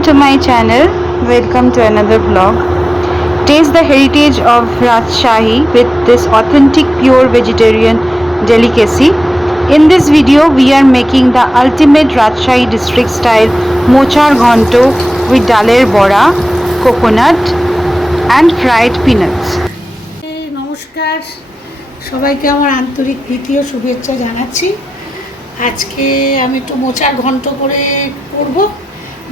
Welcome to my channel. Welcome to another vlog. Taste the heritage of Rajshahi with this authentic pure vegetarian delicacy. In this video we are making the ultimate Rajshahi district style mochar ghonto with daler bora, coconut and fried peanuts. নমস্কার সবাইকে আমার আন্তরিক প্রীতি ও শুভেচ্ছা জানাচ্ছি। আজকে আমি একটু মোচার ঘন্ট করে করব।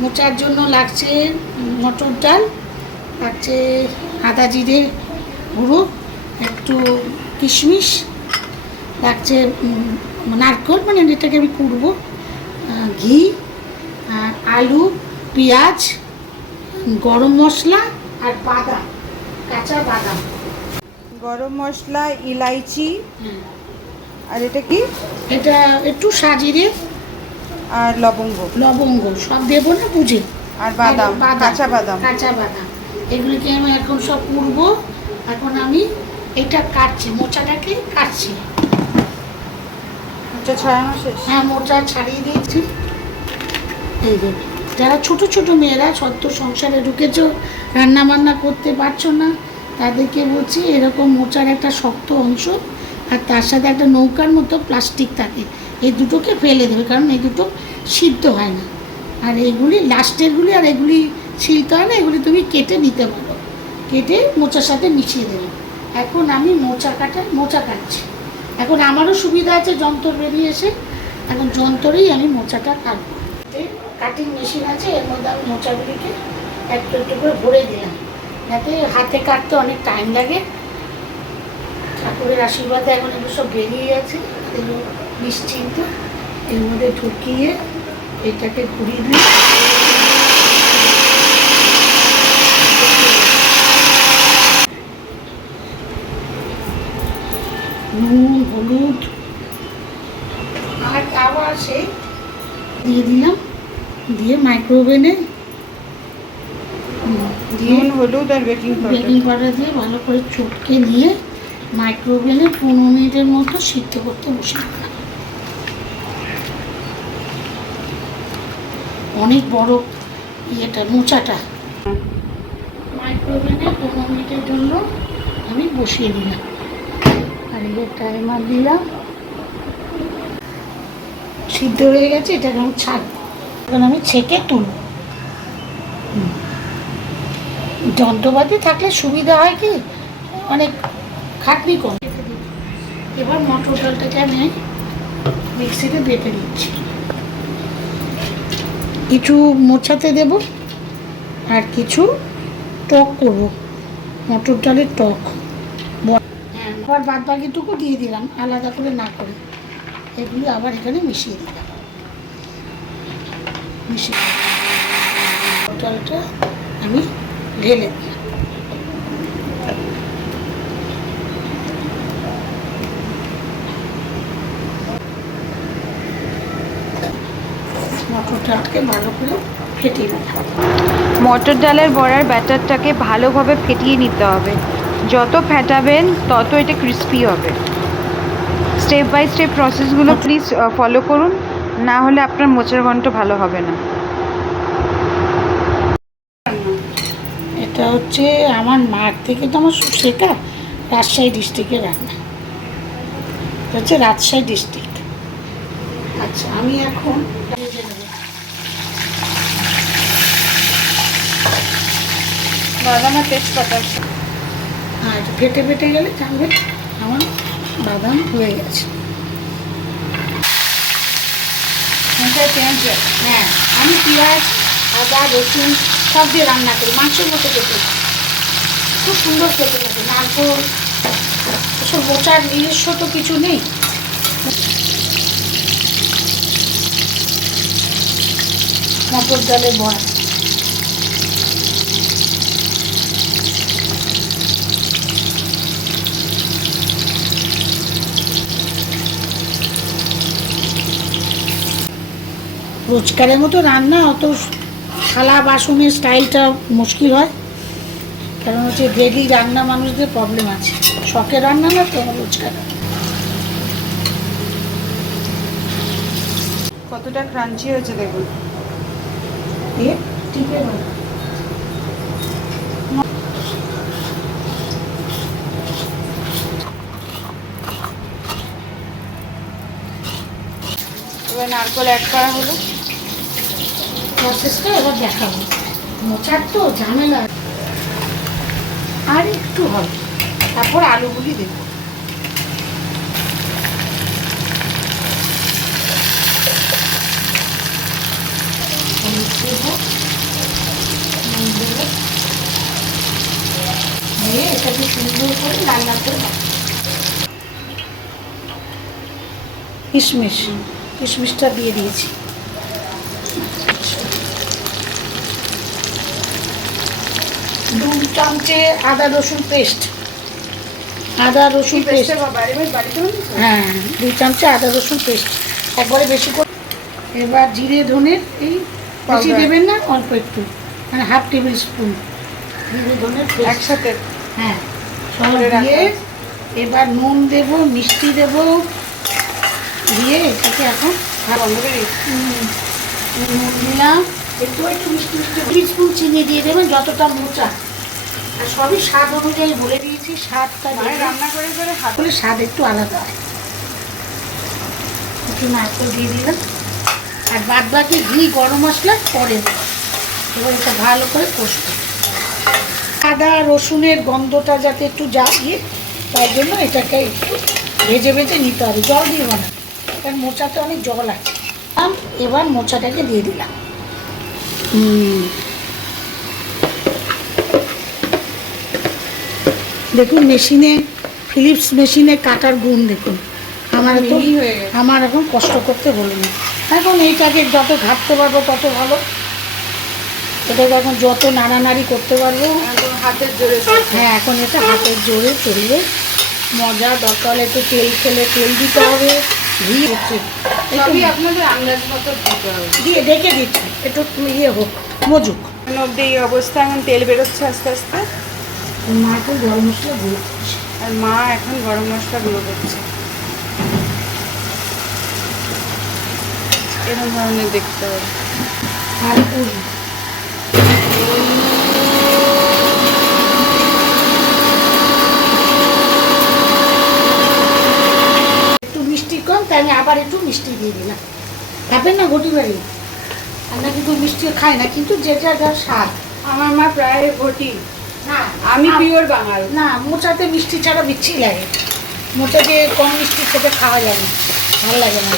মোচার জন্য লাগছে মটর ডাল, লাগছে আদা জিরে গুঁড়ো, একটু কিশমিশ, লাগছে নারকেল, মানে এটাকে আমি কুড়ব, ঘি, আলু, পেঁয়াজ, গরম মশলা আর বাদাম, কাঁচা বাদাম, গরম মশলা, ইলাইচি আর এটা কি, এটা একটু সাজিরে আর লবঙ্গ সব দেবো না বুঝে, আর বাদাম, কাঁচা বাদাম এগুলিকে আমি এখন সব কুড়বো। এখন আমি এটা কাটছি, মোচাটাকে কাটছি। মোচা ছাড়ানো শেষ? হ্যাঁ, মোচা ছাড়িয়ে দিয়েছি। এই যে যারা ছোট ছোট মেয়েরা সদ্য সংসারে ঢুকেছো, রান্না বান্না করতে পারছো না, তাদেরকে বলছি এরকম মোচার একটা শক্ত অংশ আর তার সাথে একটা নৌকার মতো প্লাস্টিক থাকে, এই দুটোকে ফেলে দেবে, কারণ এই দুটো সিদ্ধ হয় না। আর এইগুলি লাস্টেরগুলি, আর এগুলি ছিলতে হয় না, এগুলি তুমি কেটে নিতে পারো, কেটে মোচার সাথে মিশিয়ে দেবে। এখন আমি মোচা কাটছি। এখন আমারও সুবিধা আছে, যন্ত্র বেরিয়ে এসে এখন যন্ত্রেই আমি মোচাটা কাটবো। কাটিং মেশিন আছে, এর মধ্যে আমি মোচাগুলিকে একটু একটু করে ভরে দিলাম, যাতে হাতে কাটতে অনেক টাইম লাগে। ঠাকুরের আশীর্বাদে এখন এগুলো সব বেরিয়ে গেছে, এগুলো নিশ্চিন্ত এর মধ্যে ঢুকিয়ে এটাকে ঘুরিয়ে দিই। নুন, হলুদ আর আবার সেই দিয়ে দিলাম, দিয়ে মাইক্রোওভেনে নুন, হলুদ আর বেকিং পাউডার দিয়ে ভালো করে চটকে নিয়ে মাইক্রোওভেনে 15 মিনিটের মতো সিদ্ধ করতে বসে দিলাম। অনেক বড় ইয়েটা, মোচাটা মাইক্রোওভেনে 15 মিনিটের জন্য আমি বসিয়ে দিলাম। আর এই টাইমার দিলাম, সিদ্ধ হয়ে গেছে। এটাকে আমি ছাড়বো, এখন আমি ছেঁকে তুলব। যন্ত্রপাতি থাকলে সুবিধা হয় কি, অনেক খাটনি কম। এবার মটর ডালটাকে আমি মিক্সিতে বেটে দিচ্ছি, কিছু মোচাতে দেব আর কিছু টক করব, মটর ডালের টক। আবার বাদ বাকিটুকু দিয়ে দিলাম, আলাদা করে না করে। এগুলি আবার এখানে মিশিয়ে দিলাম, ডালটা আমি ঢেলে দিই। মটর ডালকে ভালো করে ফেটিয়ে নিতে হবে। মটর ডালের বড়ার ব্যাটারটাকে ভালোভাবে ফেটিয়ে নিতে হবে। যত ফেটাবেন তত এটা ক্রিস্পি হবে। স্টেপ বাই স্টেপ প্রসেসগুলো প্লিজ ফলো করুন, না হলে আপনার মোচার ঘন্ট ভালো হবে না। এটা হচ্ছে আমার মার থেকে তো আমার শেখা, রাজশাহী ডিস্ট্রিক্টের রান্না। এটা হচ্ছে রাজশাহী ডিস্ট্রিক্ট। আচ্ছা, আমি এখন বাদাম আর তেজপাতা, আর ফেটে ফেটে গেলে জানবে আমার বাদাম হয়ে গেছে। হ্যাঁ, আমি পেঁয়াজ, আদা, রসুন সব দিয়ে রান্না করি, মাংসের মতো খেতে খুব সুন্দর খেতে লাগে। নারকেল এসব মোচার নিজস্ব তো কিছু নেই। মটর ডালের বড়া, রোজকারের মতো রান্না, অত থালা বাসনের স্টাইলটা মুশকিল হয়, কারণ হচ্ছে ডেলি রান্না মানুষদের প্রবলেম আছে। শখের রান্না না তো, রোজকার। কতটা ক্রাঞ্চি হয়েছে দেখুন। দিয়ে টিপে ভালো। এবার নারকেল অ্যাড করা হলো। প্রসেসটা এবার দেখাবো। মোচার তো ঝামেলা আর একটু হবে, তারপর আলুগুলি দেব। দিয়ে এটাকে সুন্দর করে লাল লাল করে কিশমিশ, কিশমিশটা দিয়ে দিয়েছি। দু চামচে আদা রসুন পেস্ট, আদা রসুন পেস্ট, হ্যাঁ 2 চামচে আদা রসুন পেস্ট একবারে বেশি করে। এবার জিরে ধনের এই বেশি দেবেন না, অল্প একটু, মানে হাফ টেবিল স্পুন জিরে ধনের একসাথে, হ্যাঁ সব দিয়ে এবার নুন দেব, মিষ্টি দেব, দিয়ে এটাকে এখন নুন দিলাম, একটু মিষ্টি মিষ্টি 2 স্পুন চিনি দিয়ে দেবেন যতটা মোচা, আর সবই স্বাদ অনুযায়ী বলে দিয়েছি। স্বাদটা রান্না করে করে হাত তাহলে স্বাদ একটু আলাদা হয়। একটু নারকেল দিয়ে দিলাম, আর বাদ বাকি ঘি গরম মশলা পরে দেবো। এবার এটা ভালো করে কষবো, আদা রসুনের গন্ধটা যাতে একটু যায়, তাই জন্য এটাকে একটু ভেজে ভেজে নিতে হবে, জল দিব না, কারণ মোচাতে অনেক জল আছে। এবার মোচাটাকে দিয়ে দিলাম। দেখুন মেশিনে, ফিলিপস মেশিনে কাটার গুণ দেখুন, আমার এখন কষ্ট করতে হলো না। এখন এইটাকে যত ঘাটতে পারবো তত ভালো, এটাকে এখন যত নাড়ানাড়ি করতে পারবো হাতের জোরে। হ্যাঁ এখন এটা হাতের জোরে চলবে। মজা দরকার হলে একটু তেল খেলে তেল দিতে হবে, ঘি হচ্ছে সবই আপনাদের আন্দাজ মতো দিতে হবে। দিয়ে ডেকে দিচ্ছি একটু ইয়ে হোক, মজুক। অব্দি এই অবস্থা, এখন তেল বেরোচ্ছে আস্তে আস্তে। মা এখন গরম মশলা গুঁড়ো করছে, আর মা এখন গরম মশলা গুঁড়ো করছে। এরকম ধরনের দেখতে হবে। আর করবো একটু মিষ্টি কম, তাই আমি আবার একটু মিষ্টি দিয়ে দিলাম। খাবেন না ঘটি বাড়ি? আমরা কিন্তু মিষ্টি খাই না, কিন্তু যেটা যার স্বাদ। আমার মা প্রায় ঘটি, না আমি পিওর বাঙাল। না, মোচাতে মিষ্টি ছাড়া বিচ্ছি লাগে, মোচা দিয়ে কম মিষ্টি খেতে খাওয়া যায় না, ভালো লাগে না,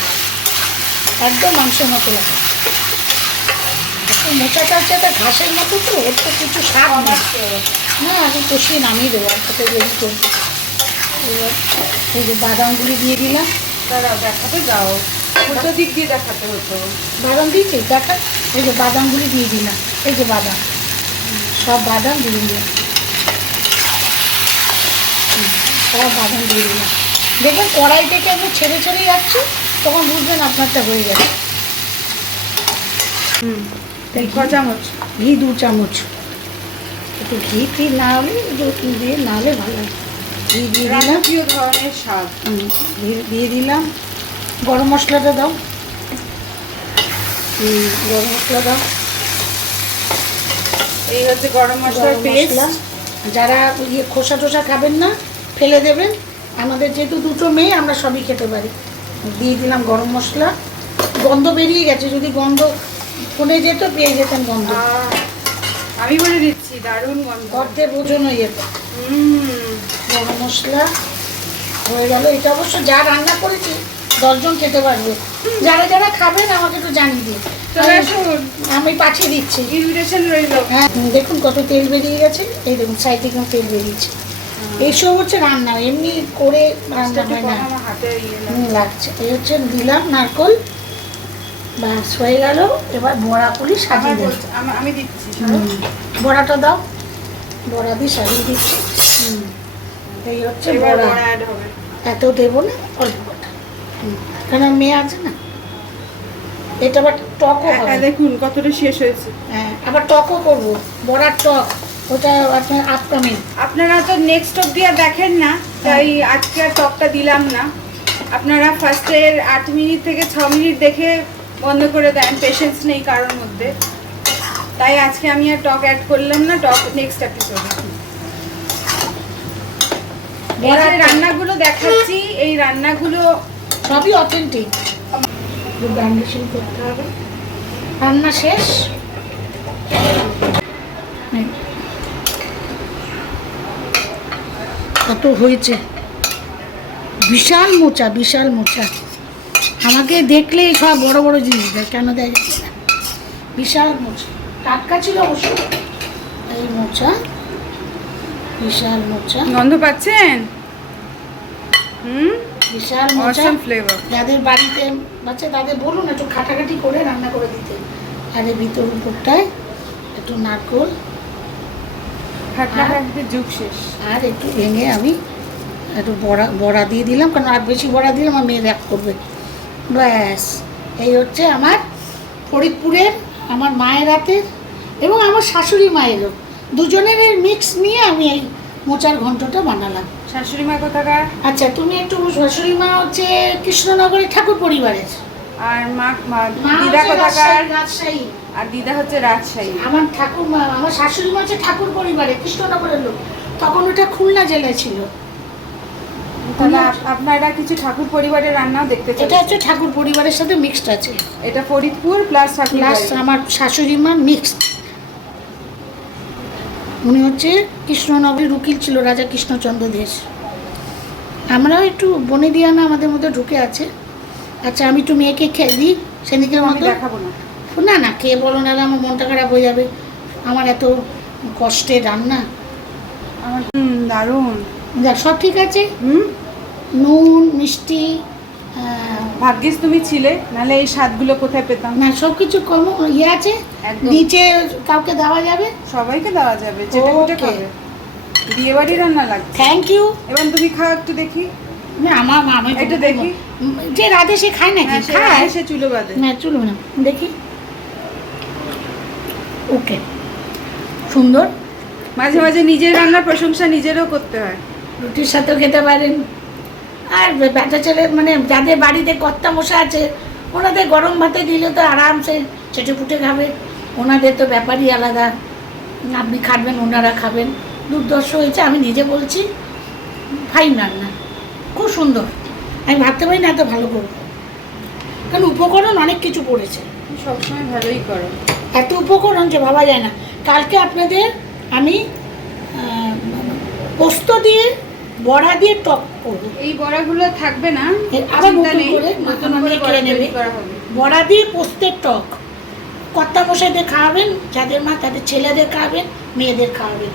একদম মাংসের মতো লাগে। মোচাটা হচ্ছে একটা ঘাসের মতো, তো ওর তো কিছু স্বাদ না। এখন কষিয়ে নামিয়ে দেবো, আর সাথে রেডি করবো। এবার এই যে বাদামগুলি দিয়ে দিলাম। দাঁড়াও, দেখাতে যাও, উল্টো দিক দিয়ে দেখাতে হতো। বাদাম দিয়েছি দেখা, এই যে বাদামগুলি দিয়ে দিলাম, এই যে বাদাম, সব বাদাম দিয়ে দিলাম, সব বাদাম দিয়ে দিলাম। দেখবেন কড়াই থেকে আপনি ছেড়ে ছেড়ে যাচ্ছে, তখন বুঝবেন আপনারটা হয়ে গেছে। এই ক চামচ ঘি 2 চামচ, একটু ঘি না হলে দিয়ে না হলে ভালো হয়। ঘি দিয়ে দিলাম, রাজকীয় ধরনের স্বাদ। ঘি দিয়ে দিলাম। গরম মশলাটা দাও, গরম মশলা দাও। এই হচ্ছে গরম মশলার পেস্ট। যারা ইয়ে খোসা টোসা খাবেন না ফেলে দেবেন, আমাদের যেহেতু 2টো মেয়ে আমরা সবই খেতে পারি। দিয়ে দিলাম গরম মশলা। গন্ধ বেরিয়ে গেছে, যদি গন্ধ ফোনে যেত পেয়ে যেতেন গন্ধ। আমি বলে দিচ্ছি, দারুণ গন্ধ, গর্তের ওজন হয়ে যেত। গরম মশলা হয়ে গেল। এটা অবশ্য যা রান্না করেছি 10 জন খেতে পারবে। যারা যারা খাবেন আমাকে একটু জানিয়ে দিন, আমি পাঠিয়ে দিচ্ছি, ইনভিটেশন রইল। হ্যাঁ দেখুন কত তেল বেরিয়ে গেছে, এই দেখুন সাইড থেকে তেল বেরিয়েছে। এইসব হচ্ছে রান্না, এমনি করে রান্না হয় না, লাগছে। এই হচ্ছে দিলাম নারকল, ব্যাস হয়ে গেল। এবার বড়াগুলি সাজিয়ে দেব, আমি দিচ্ছি। বড়াটা দাও, বড়া দিয়ে সাজিয়ে দিচ্ছি। এই হচ্ছে বড়া, এত দেবো না, অল্প কটা, কারণ মেয়ে আছে না। এটা আবার টকও হবে, দেখুন কতটা শেষ হয়েছে। হ্যাঁ আবার টকও করবো, বড়ার টক, ওটা আপনার আপকামিং। আপনারা তো নেক্সট অব্দি আর দেখেন না, তাই আজকে আর টকটা দিলাম না। আপনারা ফার্স্টের 8 মিনিট থেকে 6 মিনিট দেখে বন্ধ করে দেন, পেশেন্স নেই কারোর মধ্যে। তাই আজকে আমি আর টক অ্যাড করলাম না, টক নেক্সট এপিসোডে। এই যে রান্নাগুলো দেখাচ্ছি, এই রান্নাগুলো সবই অথেন্টিক। গার্নিশিং করতে হবে। রান্না শেষ। কত হয়েছে, বিশাল মোচা, বিশাল মোচা। আমাকে দেখলেই সব বড় বড় জিনিস দেয়, কেন দেয় জানি না। বিশাল মোচা, টাটকা ছিল অবশ্য। এই মোচা, বিশাল মোচা। গন্ধ পাচ্ছেন? বিশাল মোচা। Awesome flavour. যাদের বাড়িতে বাচ্চা তাদের বলুন একটু খাটাখাটি করে রান্না করে দিতে। আর এই ভিতর উপরটায় একটু নারকোল, যুগ শেষ। আর একটু ভেঙে আমি একটু বড়া দিয়ে দিলাম, কারণ আর বেশি বড়া দিলে আমার মেয়ে র্যাপ করবে। ব্যাস, এই হচ্ছে আমার ফরিদপুরের, আমার মায়ের হাতের এবং আমার শাশুড়ি মায়েরও, দুজনের মিক্স নিয়ে আমি এই মোচার ঘন্টটা বানালাম। শাশুড়ি মা কোথাকার? আচ্ছা, তুমি একটু, শাশুড়ি মা হচ্ছে কৃষ্ণনগরের ঠাকুর পরিবারের। আর মা মা দিদা হচ্ছে কোথাকার? রাজশাহী। আর দিদা হচ্ছে রাজশাহী। আমার আমার শাশুড়ি মা হচ্ছে ঠাকুর পরিবারে, কৃষ্ণনগরের লোক। তখন ওটা খুলনা জেলায় ছিল। তাহলে আপনারা কিছু ঠাকুর পরিবারের রান্নাও দেখতে চান? এটা হচ্ছে ঠাকুর পরিবারের সাথে মিক্সড আছে। এটা ফরিদপুর প্লাস প্লাস আমার শাশুড়ি মা মিক্সড। উনি হচ্ছে কৃষ্ণনগরের উকিল ছিল, রাজা কৃষ্ণচন্দ্র দেশ। আমরাও একটু বনেদিয়ানা আমাদের মধ্যে ঢুকে আছে। আচ্ছা, আমি একটু মেয়েকে খেয়ে দিই সেদিকের মতো। দেখাবো না, না না, খেয়ে বলো, না আমার মনটা খারাপ হয়ে যাবে। আমার এত কষ্টের রান্না। আমার দারুণ। দেখ, সব ঠিক আছে। নুন মিষ্টি, ভাগ্যিস তুমি ছিলে, নাহলে এই স্বাদগুলো কোথায় পেতাম? না সব কিছু কম ইয়ে আছে। নিচে কাউকে দেওয়া যাবে, সবাইকে দেওয়া যাবে, চেটে কুটে খাবে। বিয়ে বাড়ি রান্না লাগছে। Thank you. এবার তুমি খাও, একটু দেখি। না আমার মা, আমি একটু দেখি। যে রাধে সে খায় নাকি? খায়, সে চুলো বাঁধে না, চুলো না, দেখি। ওকে, সুন্দর। মাঝে মাঝে নিজের রান্নার প্রশংসা নিজেরও করতে হয়। রুটির সাথেও খেতে পারেন। আর বাচ্চা ছেলে, মানে যাদের বাড়িতে কর্তা মশা আছে, ওনাদের গরম ভাতে দিলে তো আরামসে চেটে পুটে খাবে। ওনাদের তো ব্যাপারই আলাদা। আপনি খাবেন, ওনারা খাবেন। দুর্দর্শ হয়েছে, আমি নিজে বলছি। ফাইন রান্না, খুব সুন্দর। আমি ভাবতে পারি না এত ভালো করবো, কারণ উপকরণ অনেক কিছু পড়েছে। সবসময় ভালোই করো। এত উপকরণ যে ভাবা যায় না। কালকে আপনাদের আমি পোস্ত দিয়ে, বড়া দিয়ে টক করবো। এই বড়াগুলো থাকবে না, আবার নতুন করে খেয়ে নেবে। বড়া দিয়ে পোস্তের টক কর্তা মশাইদের খাওয়াবেন, যাদের মা তাদের ছেলেদের খাওয়াবেন, মেয়েদের খাওয়াবেন।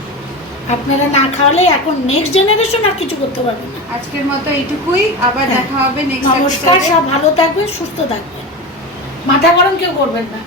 আপনারা না খাওয়ালে এখন নেক্সট জেনারেশন আর কিছু করতে পারবে না। আজকের মতো এইটুকুই, আবার দেখা হবে নেক্সট। নমস্কার, সব ভালো থাকবেন, সুস্থ থাকবেন, মাথা গরম কেউ করবেন না।